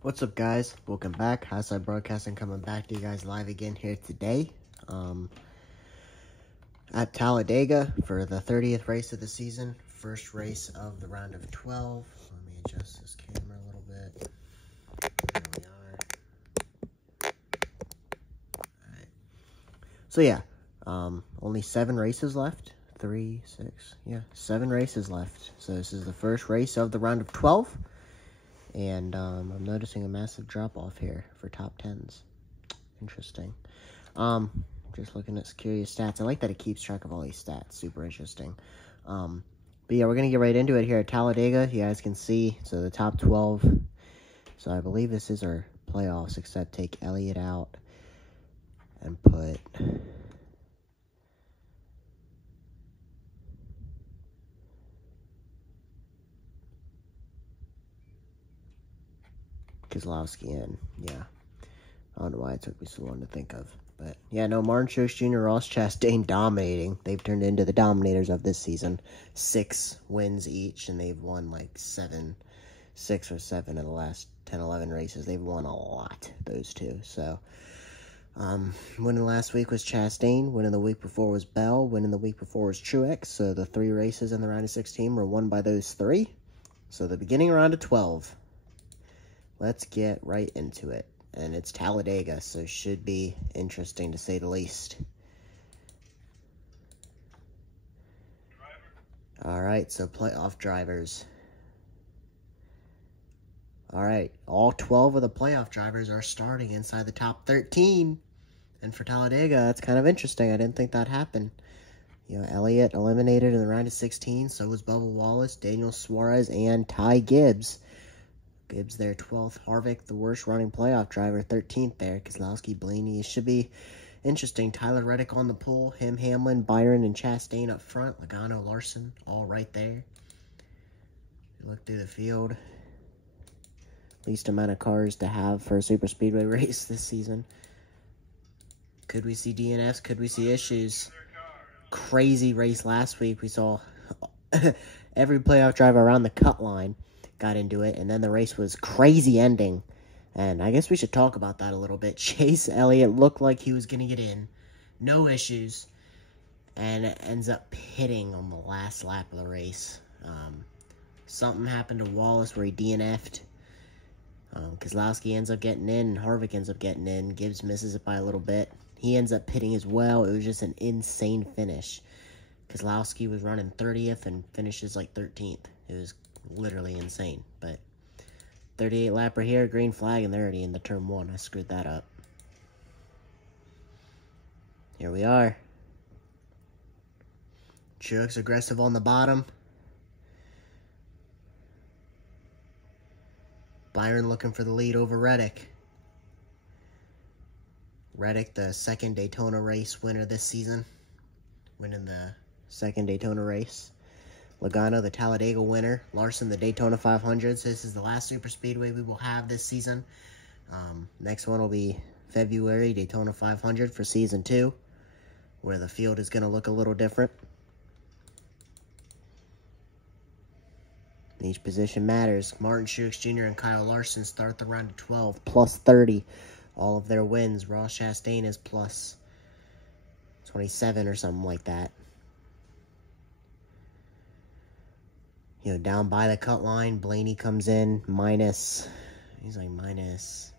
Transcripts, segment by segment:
What's up, guys? Welcome back. Highside Broadcasting coming back to you guys live again here today. At Talladega for the 30th race of the season. First race of the round of 12. Let me adjust this camera a little bit. There we are. Alright. So yeah, only 7 races left. 7 races left. So this is the first race of the round of 12. And I'm noticing a massive drop-off here for top 10s. Interesting. Just looking at curious stats. I like that it keeps track of all these stats. Super interesting. But yeah, we're going to get right into it here at Talladega. You guys can see, so the top 12. So I believe this is our playoffs, except take Elliott out and put... Keselowski in. Yeah. I don't know why it took me so long to think of. But, yeah, no, Martin Truex Jr., Ross Chastain dominating. They've turned into the dominators of this season. 6 wins each, and they've won like 6 or 7 of the last 10, 11 races. They've won a lot, those two. So, winning last week was Chastain. Winning the week before was Bell. Winning the week before was Truex. So, the 3 races in the round of 16 were won by those 3. So, the beginning round of 12. Let's get right into it. And it's Talladega, so should be interesting to say the least. Alright, so playoff drivers. Alright, all 12 of the playoff drivers are starting inside the top 13. And for Talladega, that's kind of interesting. I didn't think that happened. You know, Elliott eliminated in the round of 16. So was Bubba Wallace, Daniel Suarez, and Ty Gibbs. Gibbs there, 12th. Harvick, the worst running playoff driver, 13th there. Keselowski, Blaney. It should be interesting. Tyler Reddick on the pole. Him, Hamlin, Byron, and Chastain up front. Logano, Larson, all right there. You look through the field. Least amount of cars to have for a super speedway race this season. Could we see DNFs? Could we see issues? Crazy race last week. We saw every playoff driver around the cut line got into it, and then the race was crazy ending. And I guess we should talk about that a little bit. Chase Elliott looked like he was going to get in. No issues. And it ends up pitting on the last lap of the race. Something happened to Wallace where he DNF'd. Keselowski ends up getting in, and Harvick ends up getting in. Gibbs misses it by a little bit. He ends up pitting as well. It was just an insane finish. Keselowski was running 30th and finishes like 13th. It was literally insane. But 38 lapper here, green flag, and they're already in the turn 1. I screwed that up. Here we are. Truex aggressive on the bottom. Byron looking for the lead over Reddick. Reddick, the second Daytona race winner this season. Winning the second Daytona race. Logano, the Talladega winner. Larson, the Daytona 500. So this is the last super speedway we will have this season. Next one will be February, Daytona 500 for season 2, where the field is going to look a little different. Each position matters. Martin Truex Jr. and Kyle Larson start the round of 12, plus 30. All of their wins. Ross Chastain is plus 27 or something like that. You know, down by the cut line, Blaney comes in he's like minus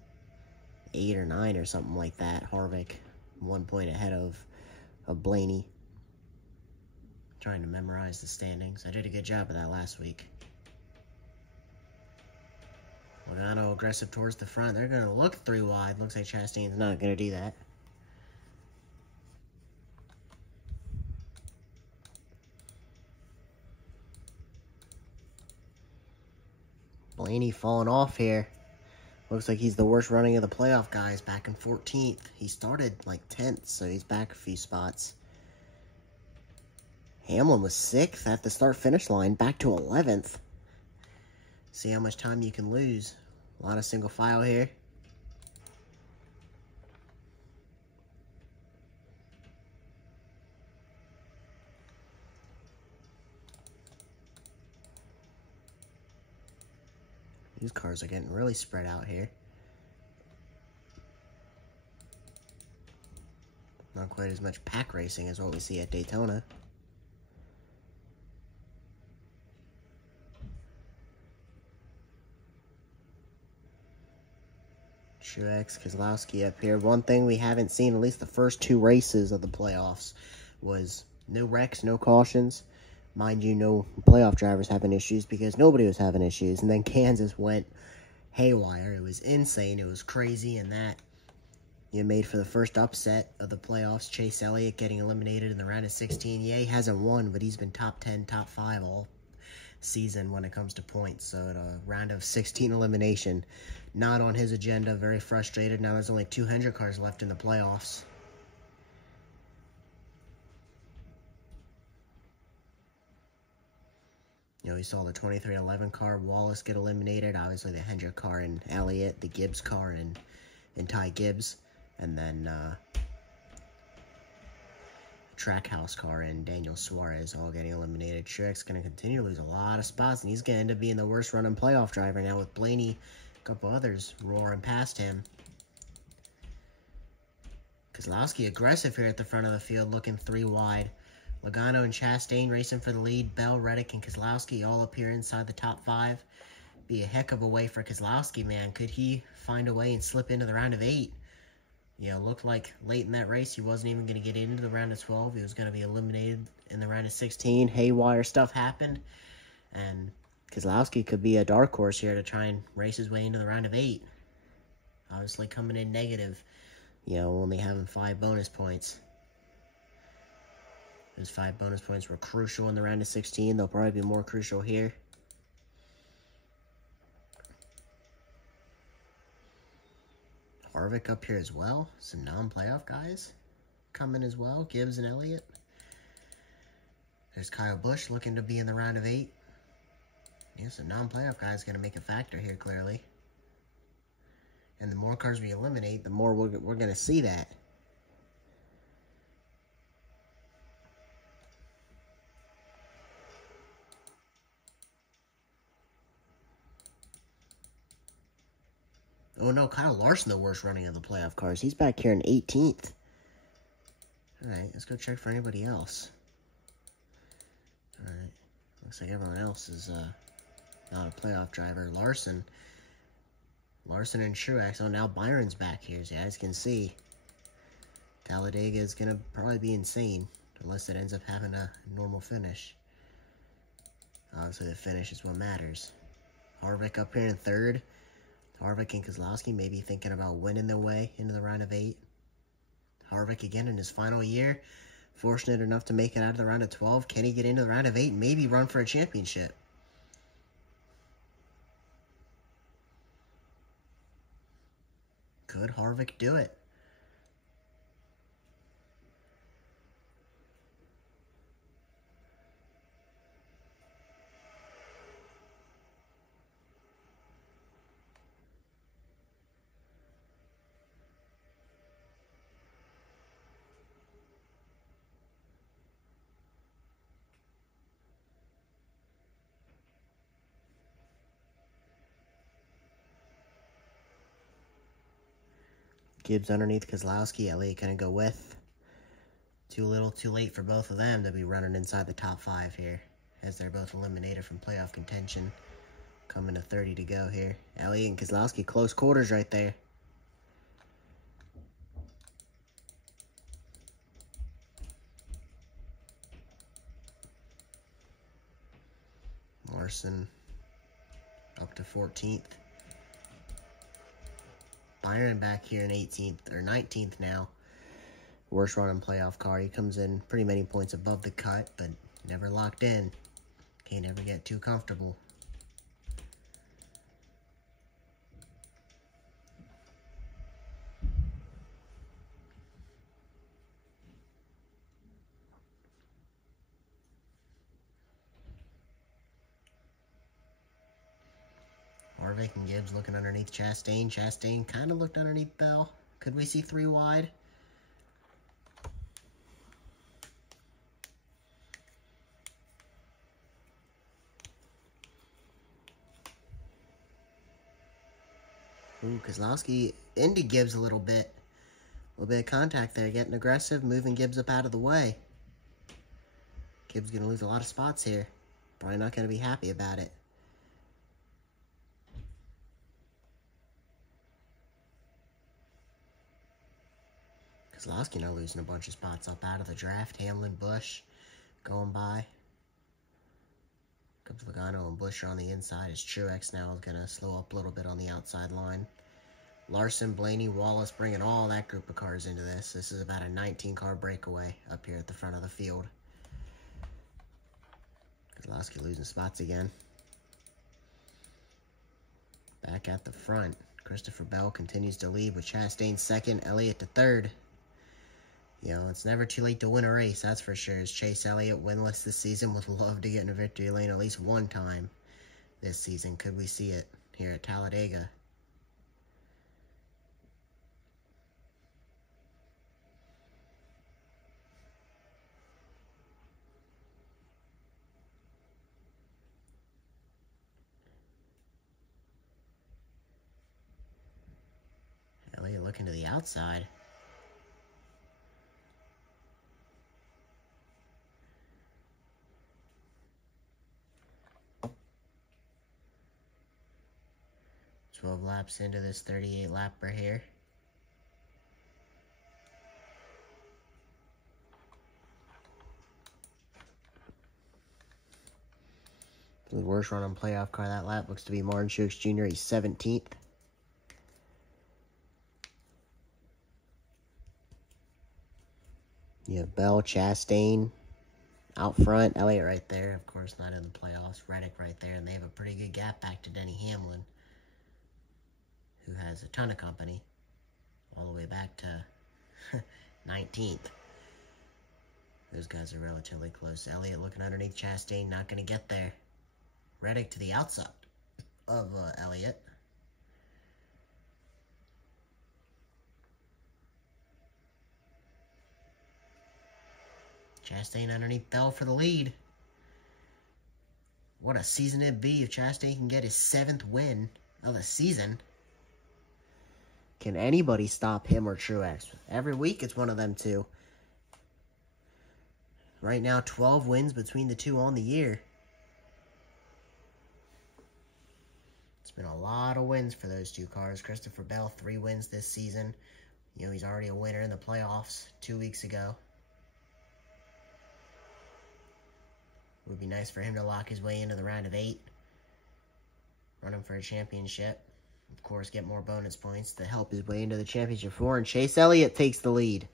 8 or 9 or something like that. Harvick, 1 point ahead of Blaney. Trying to memorize the standings. I did a good job of that last week. Logano aggressive towards the front. They're going to look 3 wide. Looks like Chastain's not going to do that. Blaney falling off here. Looks like he's the worst running of the playoff guys, back in 14th. He started like 10th, so he's back a few spots. Hamlin was 6th at the start-finish line, back to 11th. See how much time you can lose. A lot of single file here. These cars are getting really spread out here. Not quite as much pack racing as what we see at Daytona. Truex, Keselowski up here. One thing we haven't seen, at least the first 2 races of the playoffs, was no wrecks, no cautions. Mind you, no playoff drivers having issues because nobody was having issues. And then Kansas went haywire. It was insane. It was crazy. And that made for the first upset of the playoffs. Chase Elliott getting eliminated in the round of 16. Yeah, he hasn't won, but he's been top 10, top 5 all season when it comes to points. So a round of 16 elimination, not on his agenda. Very frustrated. Now there's only 200 cars left in the playoffs. We saw the 2311 car, Wallace, get eliminated. Obviously the Hendrick car and Elliott, the Gibbs car and Ty Gibbs. And then Trackhouse car and Daniel Suarez all getting eliminated. Truex going to continue to lose a lot of spots, and he's going to end up being the worst running playoff driver now with Blaney, a couple others roaring past him. Keselowski aggressive here at the front of the field, looking 3 wide. Logano and Chastain racing for the lead. Bell, Reddick, and Keselowski all appear inside the top 5. Be a heck of a way for Keselowski, man. Could he find a way and slip into the round of 8? Looked like late in that race he wasn't even going to get into the round of 12. He was going to be eliminated in the round of 16. Haywire stuff happened, and Keselowski could be a dark horse here to try and race his way into the round of 8. Obviously coming in negative, only having 5 bonus points. Those 5 bonus points were crucial in the round of 16. They'll probably be more crucial here. Harvick up here as well. Some non-playoff guys coming as well. Gibbs and Elliott. There's Kyle Busch looking to be in the round of 8. Some non-playoff guys going to make a factor here, clearly. And the more cars we eliminate, the more we're going to see that. Oh no, Kyle Larson, the worst running of the playoff cars. He's back here in 18th. Alright, let's go check for anybody else. Alright, looks like everyone else is not a playoff driver. Larson and Truex. Oh, now Byron's back here, as you guys can see. Talladega is going to probably be insane, unless it ends up having a normal finish. Obviously, the finish is what matters. Harvick up here in 3rd. Harvick and Keselowski maybe thinking about winning their way into the round of 8. Harvick again in his final year. Fortunate enough to make it out of the round of 12. Can he get into the round of 8 and maybe run for a championship? Could Harvick do it? Gibbs underneath Keselowski. Elliott going to go with. Too little, too late for both of them to be running inside the top 5 here, as they're both eliminated from playoff contention. Coming to 30 to go here. Elliott and Keselowski, close quarters right there. Larson up to 14th. Byron back here in 18th, or 19th now. Worst running playoff car. He comes in pretty many points above the cut, but never locked in. Can't ever get too comfortable. Harvick and Gibbs looking underneath Chastain. Chastain kind of looked underneath Bell. Could we see 3 wide? Ooh, Kozlowski into Gibbs a little bit. A little bit of contact there, getting aggressive, moving Gibbs up out of the way. Gibbs going to lose a lot of spots here. Probably not going to be happy about it. Kozlowski now losing a bunch of spots up out of the draft. Hamlin, Busch going by. Comes Logano and Busch are on the inside. As Truex now is going to slow up a little bit on the outside line. Larson, Blaney, Wallace bringing all that group of cars into this. This is about a 19-car breakaway up here at the front of the field. Kozlowski losing spots again. Back at the front, Christopher Bell continues to lead with Chastain second, Elliott to third. You know, it's never too late to win a race, that's for sure. As Chase Elliott, winless this season, would love to get in a victory lane at least one time this season. Could we see it here at Talladega? Elliott looking to the outside. "12 laps into this 38 lapper here. The worst run on playoff car that lap looks to be Martin Truex Jr. He's 17th. You have Bell, Chastain out front. Elliott right there. Of course, not in the playoffs. Reddick right there. And they have a pretty good gap back to Denny Hamlin, who has a ton of company all the way back to 19th. Those guys are relatively close. Elliott looking underneath Chastain. Not going to get there. Reddick to the outside of Elliott. Chastain underneath Bell for the lead. What a season it'd be if Chastain can get his 7th win of the season. Can anybody stop him or Truex? Every week it's one of them two. Right now, 12 wins between the two on the year. It's been a lot of wins for those two cars. Christopher Bell, 3 wins this season. You know, he's already a winner in the playoffs 2 weeks ago. Would be nice for him to lock his way into the round of 8. Running for a championship. Of course, get more bonus points to help his way into the championship 4. And Chase Elliott takes the lead.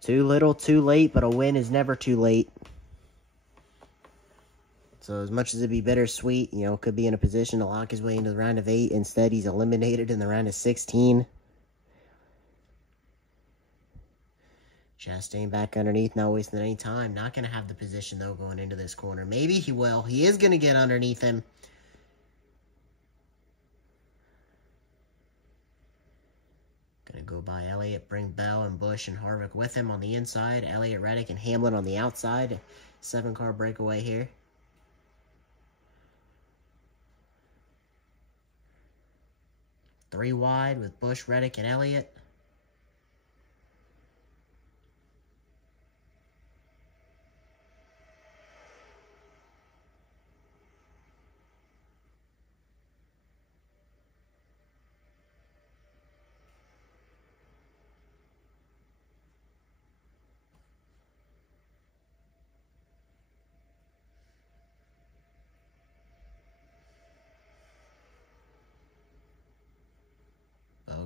Too little, too late, but a win is never too late. So as much as it'd be bittersweet, you know, could be in a position to lock his way into the round of 8. Instead, he's eliminated in the round of 16. Chastain back underneath, not wasting any time. Not going to have the position, though, going into this corner. Maybe he will. He is going to get underneath him. Going to go by Elliott, bring Bell and Busch and Harvick with him on the inside. Elliott, Reddick, and Hamlin on the outside. 7-car breakaway here. Three wide with Busch, Reddick, and Elliott.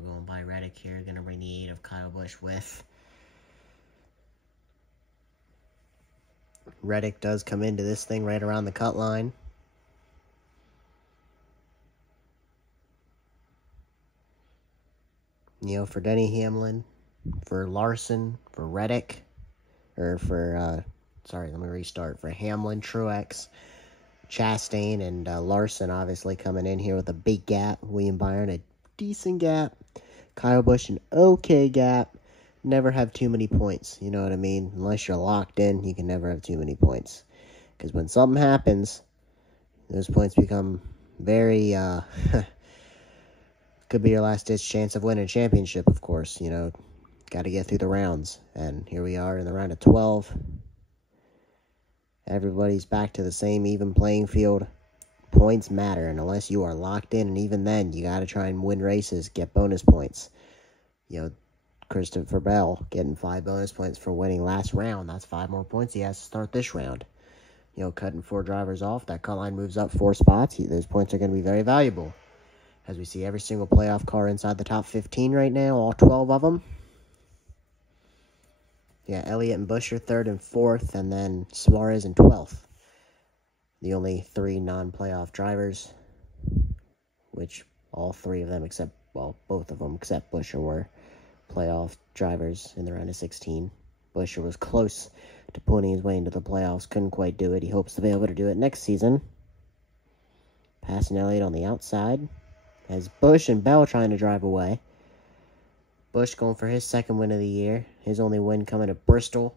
Going by Reddick here, going to bring the 8 of Kyle Busch with. Reddick does come into this thing right around the cut line. You know, for Denny Hamlin, for Larson, for Reddick, or for, sorry, let me restart. For Hamlin, Truex, Chastain, and Larson obviously coming in here with a big gap. William Byron, a decent gap. Kyle Busch, an okay gap. Never have too many points, you know what I mean? Unless you're locked in, you can never have too many points. Because when something happens, those points become very, could be your last-ditch chance of winning a championship, of course. You know, got to get through the rounds. And here we are in the round of 12. Everybody's back to the same even playing field. Points matter, and unless you are locked in, and even then, you got to try and win races, get bonus points. You know, Christopher Bell getting 5 bonus points for winning last round. That's 5 more points he has to start this round. You know, cutting 4 drivers off, that cut line moves up 4 spots. Those points are going to be very valuable. As we see every single playoff car inside the top 15 right now, all 12 of them. Yeah, Elliott and Buescher 3rd and 4th, and then Suarez in 12th. The only 3 non-playoff drivers, which all 3 of them except, well, both of them except Buescher were playoff drivers in the round of 16. Buescher was close to putting his way into the playoffs, couldn't quite do it. He hopes to be able to do it next season. Passing Elliott on the outside. As Busch and Bell trying to drive away. Busch going for his 2nd win of the year. His only win coming at Bristol.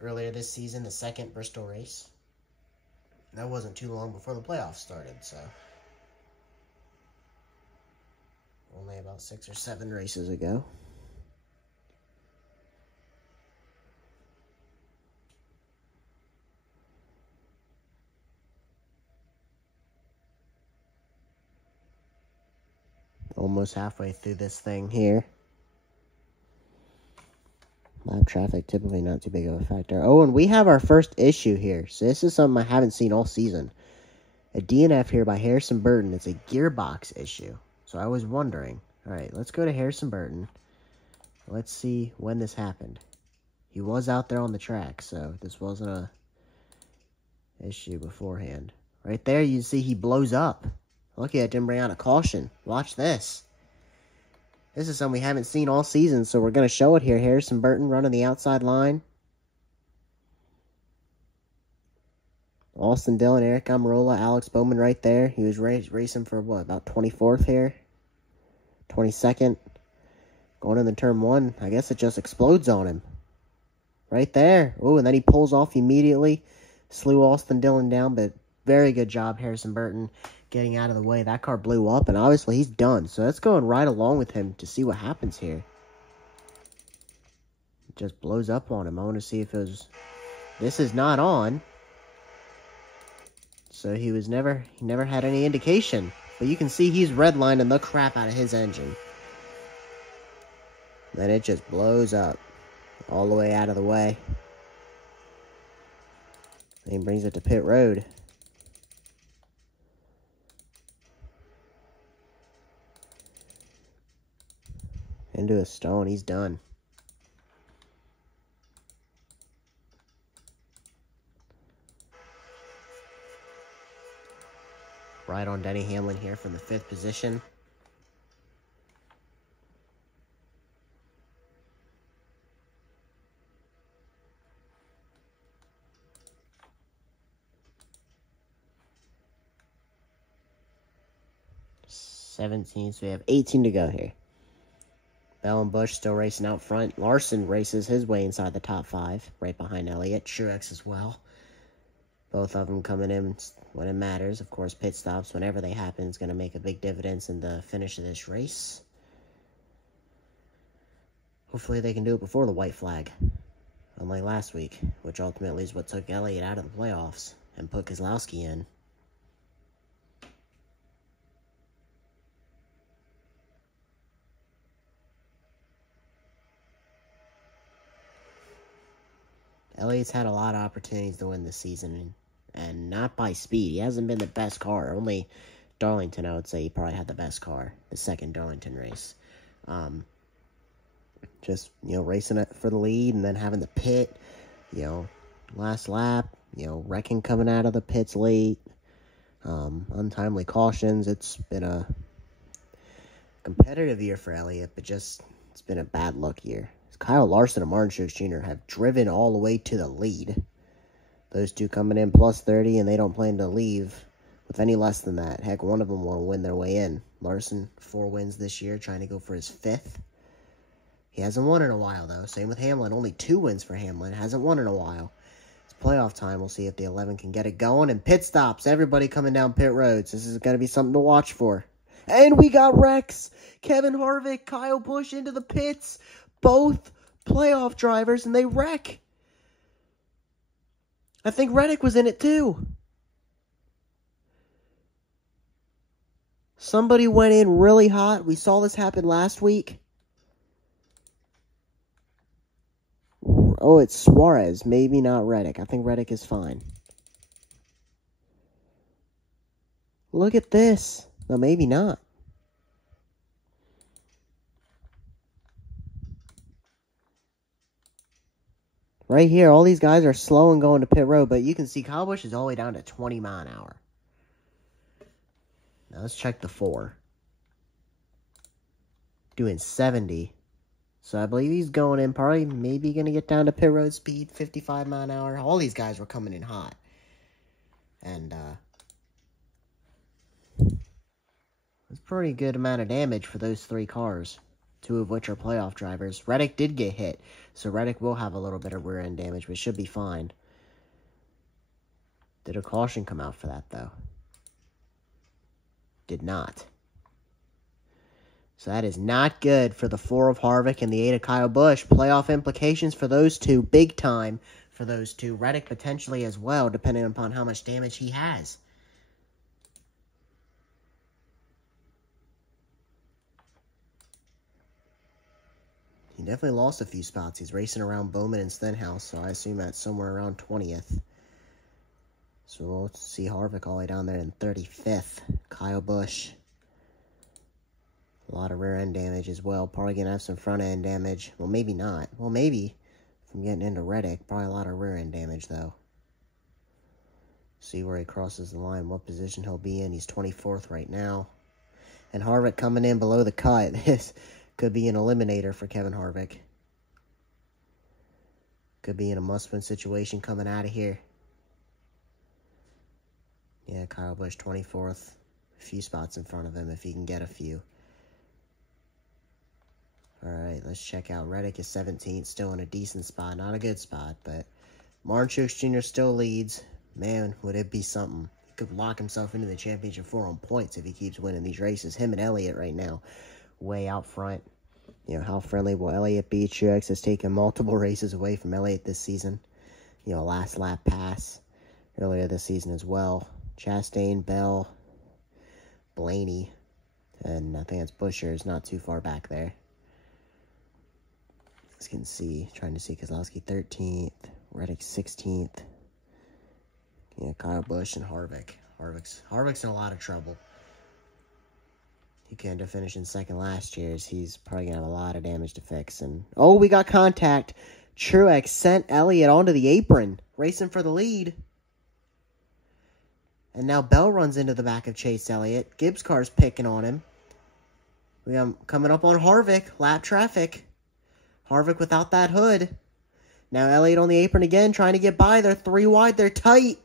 Earlier this season, the 2nd Bristol race. That wasn't too long before the playoffs started, so. Only about 6 or 7 races ago. Almost halfway through this thing here. Lap traffic, typically not too big of a factor. Oh, and we have our first issue here. So this is something I haven't seen all season. A DNF here by Harrison Burton. It's a gearbox issue. So I was wondering. Alright, let's go to Harrison Burton. Let's see when this happened. He was out there on the track, so this wasn't a issue beforehand. Right there, you see he blows up. Lucky I didn't bring out a caution. Watch this. This is something we haven't seen all season, so we're going to show it here. Harrison Burton running the outside line. Austin Dillon, Eric Almirola, Alex Bowman right there. He was racing for, what, about 24th here? 22nd. Going into turn 1. I guess it just explodes on him. Right there. Oh, and then he pulls off immediately. Slew Austin Dillon down, but very good job, Harrison Burton, getting out of the way. That car blew up, and obviously he's done. So let's go and ride along with him to see what happens here. It just blows up on him. I want to see if it was... This is not on. So he never had any indication. But you can see he's redlining the crap out of his engine. Then it just blows up. All the way out of the way. And he brings it to pit road. Into a stone. He's done. Right on Denny Hamlin here from the 5th position. So we have 18 to go here. Bell and Busch still racing out front. Larson races his way inside the top 5, right behind Elliott. Truex as well. Both of them coming in when it matters. Of course, pit stops, whenever they happen, is going to make a big dividends in the finish of this race. Hopefully they can do it before the white flag, unlike last week, which ultimately is what took Elliott out of the playoffs and put Keselowski in. Elliott's had a lot of opportunities to win this season, and not by speed. He hasn't been the best car. Only Darlington, I would say, he probably had the best car, the 2nd Darlington race. Just, racing it for the lead and then having the pit, last lap, wrecking coming out of the pits late, untimely cautions. It's been a competitive year for Elliott, but just, it's been a bad luck year. Kyle Larson and Martin Truex Jr. have driven all the way to the lead. Those two coming in plus 30, and they don't plan to leave with any less than that. Heck, one of them will win their way in. Larson, 4 wins this year, trying to go for his 5th. He hasn't won in a while, though. Same with Hamlin. Only 2 wins for Hamlin. Hasn't won in a while. He's playoff time. We'll see if the 11 can get it going. And pit stops. Everybody coming down pit roads. This is going to be something to watch for. And we got wrecks. Kevin Harvick, Kyle Busch into the pits. Both playoff drivers, and they wreck. I think Reddick was in it too. Somebody went in really hot. We saw this happen last week. Oh, it's Suarez. Maybe not Reddick. I think Reddick is fine. Look at this. No, maybe not. Right here, all these guys are slow and going to pit road, but you can see Kyle Busch is all the way down to 20 mile an hour. Now let's check the 4. Doing 70. So I believe he's going in, probably maybe going to get down to pit road speed, 55 mile an hour. All these guys were coming in hot. And it's a pretty good amount of damage for those 3 cars, 2 of which are playoff drivers. Reddick did get hit, so Reddick will have a little bit of rear end damage, but should be fine. Did a caution come out for that, though? Did not. So that is not good for the 4 of Harvick and the 8 of Kyle Busch. Playoff implications for those 2, big time for those 2. Reddick potentially as well, depending upon how much damage he has. He definitely lost a few spots. He's racing around Bowman and Stenhouse, so I assume that's somewhere around 20th. So we'll see Harvick all the way down there in 35th. Kyle Busch. A lot of rear end damage as well. Probably going to have some front end damage. Well, maybe not. Well, maybe from getting into Reddick. Probably a lot of rear end damage, though. See where he crosses the line, what position he'll be in. He's 24th right now. And Harvick coming in below the cut. This could be an eliminator for Kevin Harvick. Could be in a must-win situation coming out of here. Yeah, Kyle Busch 24th. A few spots in front of him if he can get a few. Alright, let's check out. Reddick is 17th, still in a decent spot. Not a good spot, but Martin Truex Jr. still leads. Man, would it be something. He could lock himself into the championship 4 on points if he keeps winning these races. Him and Elliott right now, way out front. You know, how friendly will Elliott be? Truex has taken multiple races away from Elliott this season. You know, last lap pass earlier this season as well. Chastain, Bell, Blaney, and I think it's Buescher is not too far back there. As you can see, trying to see Keselowski 13th, Reddick 16th. Yeah, Kyle Busch and Harvick. Harvick's in a lot of trouble. He came to finish in second last year. He's probably going to have a lot of damage to fix. And oh, we got contact. Truex sent Elliott onto the apron, racing for the lead. And now Bell runs into the back of Chase Elliott. Gibbs' car's picking on him. We got him coming up on Harvick. Lap traffic. Harvick without that hood. Now Elliott on the apron again, trying to get by. They're 3 wide. They're tight.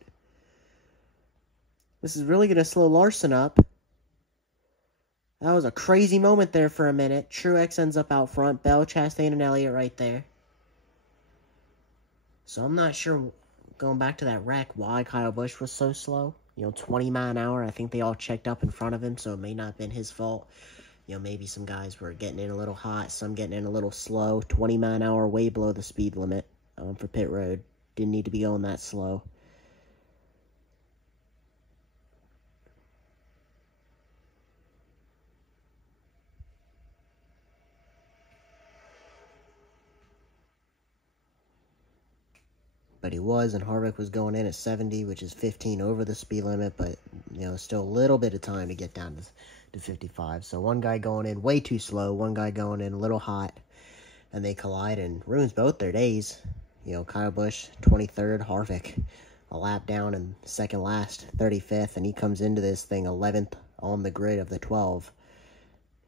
This is really going to slow Larson up. That was a crazy moment there for a minute. Truex ends up out front. Bell, Chastain, and Elliott right there. So I'm not sure, going back to that wreck, why Kyle Busch was so slow. You know, 20 mile an hour. I think they all checked up in front of him, so it may not have been his fault. You know, maybe some guys were getting in a little hot, some getting in a little slow. 20 mile an hour, way below the speed limit for pit road. Didn't need to be going that slow. But he was, and Harvick was going in at 70, which is 15 over the speed limit, but, you know, still a little bit of time to get down to 55. So one guy going in way too slow, one guy going in a little hot, and they collide and ruins both their days. You know, Kyle Busch, 23rd, Harvick, a lap down and second last, 35th, and he comes into this thing 11th on the grid of the 12.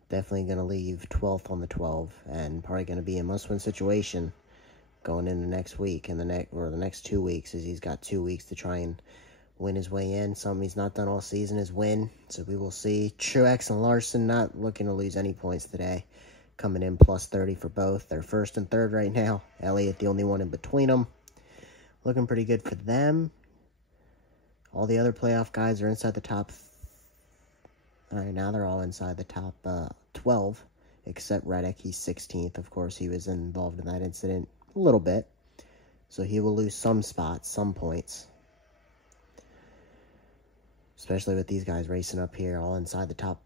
Definitely going to leave 12th on the 12, and probably going to be a must-win situation going into next week and the next 2 weeks, as he's got 2 weeks to try and win his way in. Something he's not done all season is win, so we will see. Truex and Larson not looking to lose any points today, coming in plus 30 for both. They're first and third right now. Elliott the only one in between them. looking pretty good for them. All the other playoff guys are inside the top. All right, now they're all inside the top 12, except Reddick. He's 16th. Of course, he was involved in that incident a little bit, so he will lose some spots, some points. Especially with these guys racing up here, all inside the top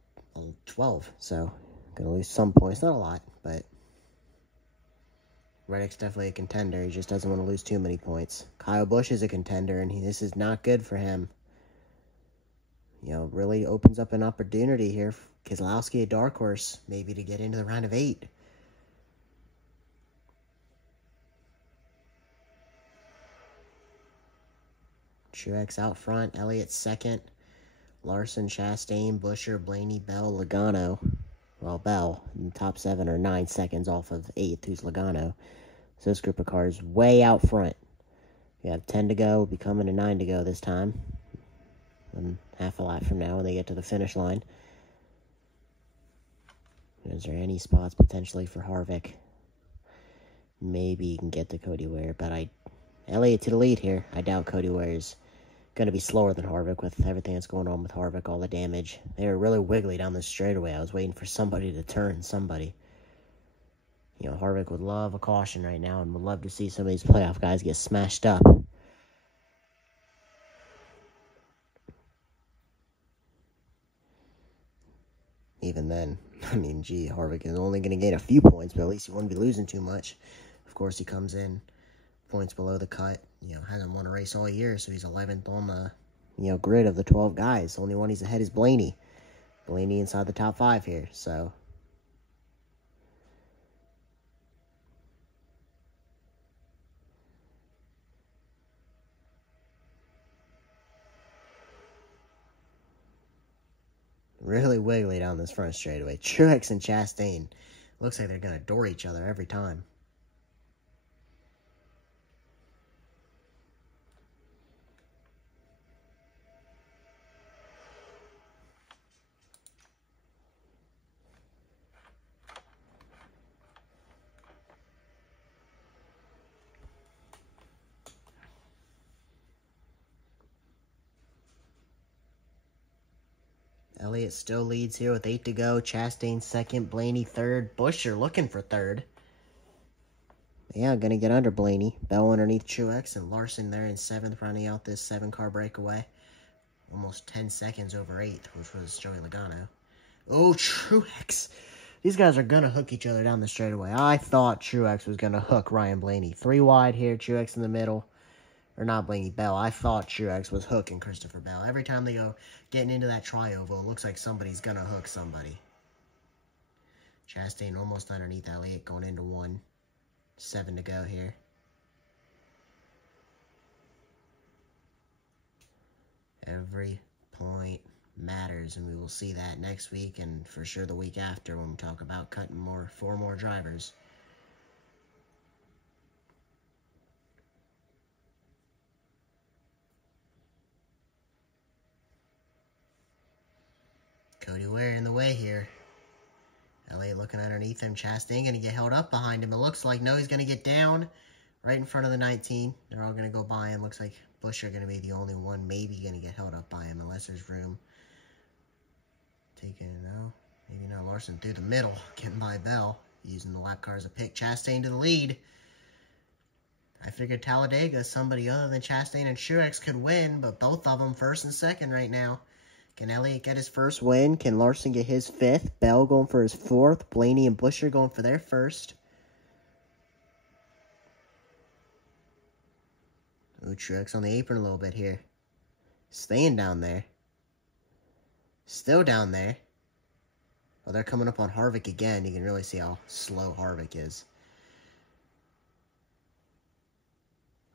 12. So, going to lose some points. Not a lot, but Reddick's definitely a contender. He just doesn't want to lose too many points. Kyle Busch is a contender, and this is not good for him. You know, really opens up an opportunity here. Keselowski, a dark horse, maybe to get into the round of 8. Truex out front, Elliott second. Larson, Chastain, Buescher, Blaney, Bell, Logano. Well, Bell in the top 7 or 9 seconds off of 8th, who's Logano. So this group of cars way out front. We have 10 to go, be coming to 9 to go this time. And half a lap from now when they get to the finish line. Is there any spots potentially for Harvick? Maybe you can get to Cody Ware, but Elliott to the lead here. I doubt Cody Ware's going to be slower than Harvick with everything that's going on with Harvick, all the damage. They were really wiggly down the straightaway. I was waiting for somebody to turn somebody. You know, Harvick would love a caution right now and would love to see some of these playoff guys get smashed up. Even then, I mean, gee, Harvick is only going to gain a few points, but at least he won't be losing too much. Of course, he comes in points below the cut. You know, hasn't won a race all year, so he's 11th on the, grid of the 12 guys. The only one he's ahead is Blaney. Blaney inside the top 5 here, so. Really wiggly down this front straightaway. Truex and Chastain. Looks like they're going to door each other every time. Elliott still leads here with 8 to go. Chastain second. Blaney third. Buescher looking for third. Yeah, going to get under Blaney. Bell underneath Truex. And Larson there in 7th, running out this 7-car breakaway. Almost 10 seconds over 8th, which was Joey Logano. Oh, Truex. These guys are going to hook each other down the straightaway. I thought Truex was going to hook Ryan Blaney. 3 wide here. Truex in the middle. Or not Blaney, Bell. I thought Truex was hooking Christopher Bell. Every time they go getting into that tri-oval, it looks like somebody's going to hook somebody. Chastain almost underneath Elliott, going into 1. 7 to go here. Every point matters, and we will see that next week and for sure the week after when we talk about cutting 4 more drivers. Cody Ware in the way here. Elliott looking underneath him. Chastain going to get held up behind him. It looks like, no, he's going to get down right in front of the 19. They're all going to go by him. Looks like Buescher going to be the only one maybe going to get held up by him unless there's room. Taking, no, maybe not. Larson through the middle, getting by Bell. Using the lap car as a pick. Chastain to the lead. I figured Talladega, somebody other than Chastain and Truex could win, but both of them first and second right now. Can Elliott get his first win? Can Larson get his 5th? Bell going for his 4th. Blaney and Buescher going for their 1st. Ooh, Truex on the apron a little bit here. Staying down there. Still down there. Oh, they're coming up on Harvick again. You can really see how slow Harvick is.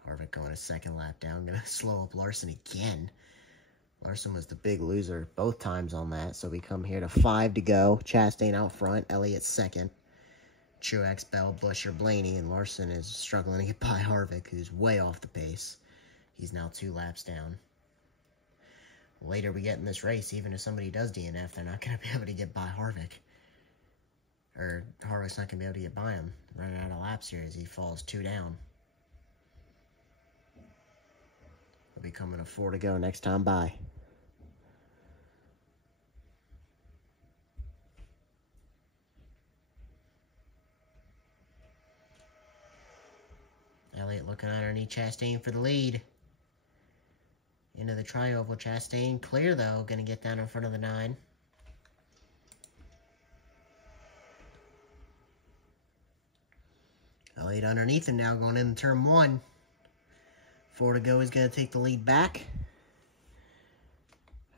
Harvick going a 2nd lap down. Going to slow up Larson again. Larson was the big loser both times on that, so we come here to 5 to go. Chastain out front, Elliott 2nd. Truex, Bell, Buescher, Blaney, and Larson is struggling to get by Harvick, who's way off the pace. He's now 2 laps down. Later we get in this race, even if somebody does DNF, they're not going to be able to get by Harvick. Or Harvick's not going to be able to get by him. Running out of laps here as he falls 2 down. It'll be coming to 4 to go next time by. Elliott looking underneath Chastain for the lead. Into the tri-oval. Chastain clear, though. Going to get down in front of the 9. Elliott underneath him now, going into turn 1. 4 to go. He's going to take the lead back.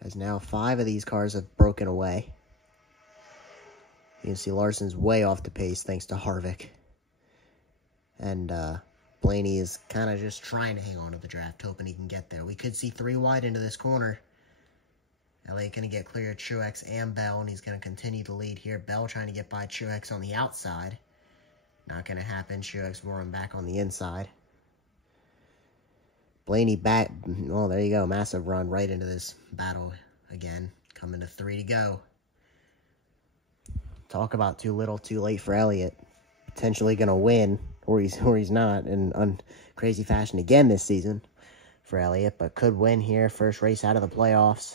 As now 5 of these cars have broken away. You can see Larson's way off the pace thanks to Harvick. And Blaney is kind of just trying to hang on to the draft, hoping he can get there. We could see 3 wide into this corner. Elliott going to get clear of Truex and Bell, and he's going to continue to lead here. Bell trying to get by Truex on the outside. Not going to happen. Truex roaring back on the inside. Blaney back. Oh, there you go. Massive run right into this battle again. Coming to 3 to go. Talk about too little, too late for Elliott. Potentially going to win, or he's not, in crazy fashion again this season for Elliott, but could win here. First race out of the playoffs.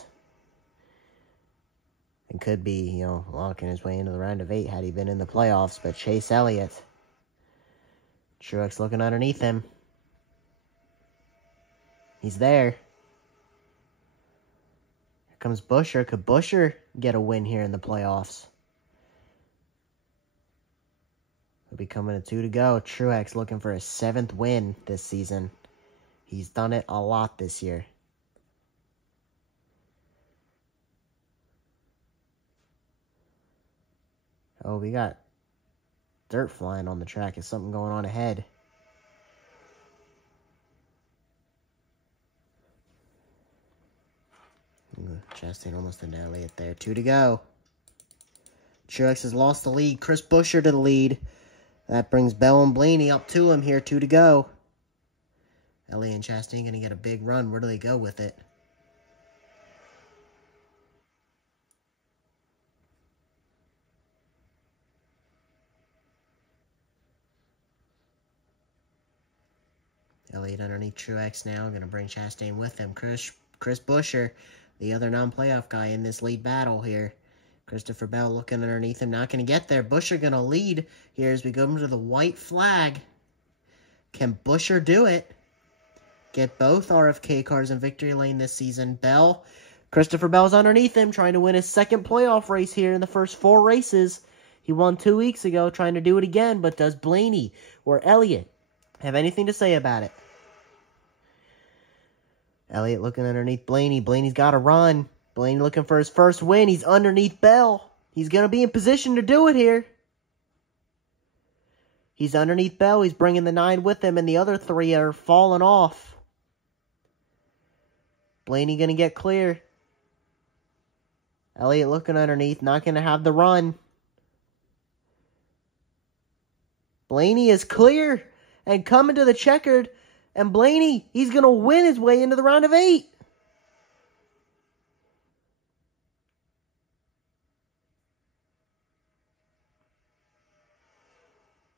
And could be, locking his way into the round of 8 had he been in the playoffs. But Chase Elliott. Truex looking underneath him. He's there. Here comes Buescher. Could Buescher get a win here in the playoffs? He'll be coming to 2 to go. Truex looking for his 7th win this season. He's done it a lot this year. Oh, we got dirt flying on the track. Is something going on ahead? Chastain almost into Elliott there. 2 to go. Truex has lost the lead. Chris Buescher to the lead. That brings Bell and Blaney up to him here. 2 to go. Elliott and Chastain going to get a big run. Where do they go with it? Elliott underneath Truex now. Going to bring Chastain with him. Chris Buescher, the other non-playoff guy in this lead battle here. Christopher Bell looking underneath him. Not going to get there. Buescher going to lead here as we go into the white flag. Can Buescher do it? Get both RFK cars in victory lane this season. Christopher Bell's underneath him, trying to win his 2nd playoff race here in the first 4 races. He won 2 weeks ago, trying to do it again. But does Blaney or Elliott have anything to say about it? Elliott looking underneath Blaney. Blaney's got to run. Blaney looking for his first win. He's underneath Bell. He's going to be in position to do it here. He's underneath Bell. He's bringing the 9 with him, and the other 3 are falling off. Blaney going to get clear. Elliott looking underneath. Not going to have the run. Blaney is clear and coming to the checkered. And Blaney, he's going to win his way into the round of 8.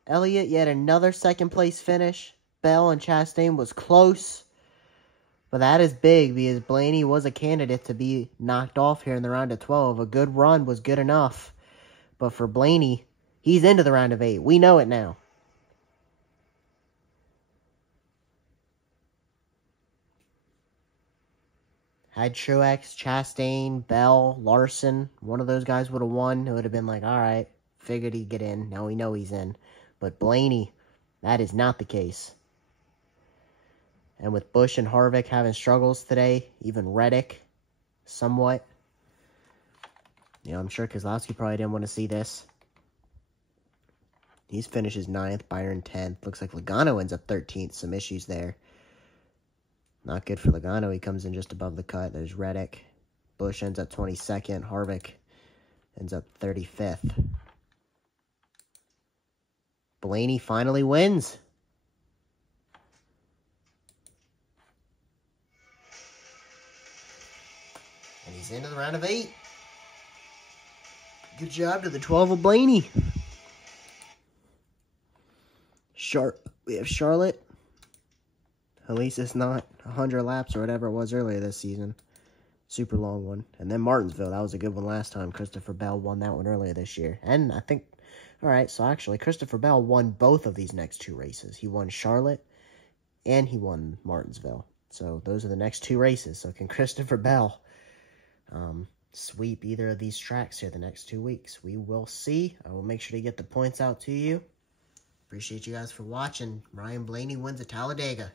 Elliott, yet another 2nd place finish. Bell and Chastain was close. But that is big because Blaney was a candidate to be knocked off here in the round of 12. A good run was good enough. But for Blaney, he's into the round of 8. We know it now. Had Truex, Chastain, Bell, Larson, one of those guys would have won. It would have been like, all right, figured he'd get in. Now we know he's in. But Blaney, that is not the case. And with Busch and Harvick having struggles today, even Reddick, somewhat. I'm sure Keselowski probably didn't want to see this. He's finishes 9th, Byron 10th. Looks like Logano ends up 13th. Some issues there. Not good for Logano. He comes in just above the cut. There's Reddick. Busch ends up 22nd. Harvick ends up 35th. Blaney finally wins. And he's into the round of 8. Good job to the 12 of Blaney. We have Charlotte, At least it's not 100 laps or whatever it was earlier this season. Super long one. And then Martinsville, that was a good one last time. Christopher Bell won that one earlier this year. And I think, all right, so actually Christopher Bell won both of these next two races. He won Charlotte and he won Martinsville. So those are the next two races. So can Christopher Bell sweep either of these tracks here the next 2 weeks? We will see. I will make sure to get the points out to you. Appreciate you guys for watching. Ryan Blaney wins at Talladega.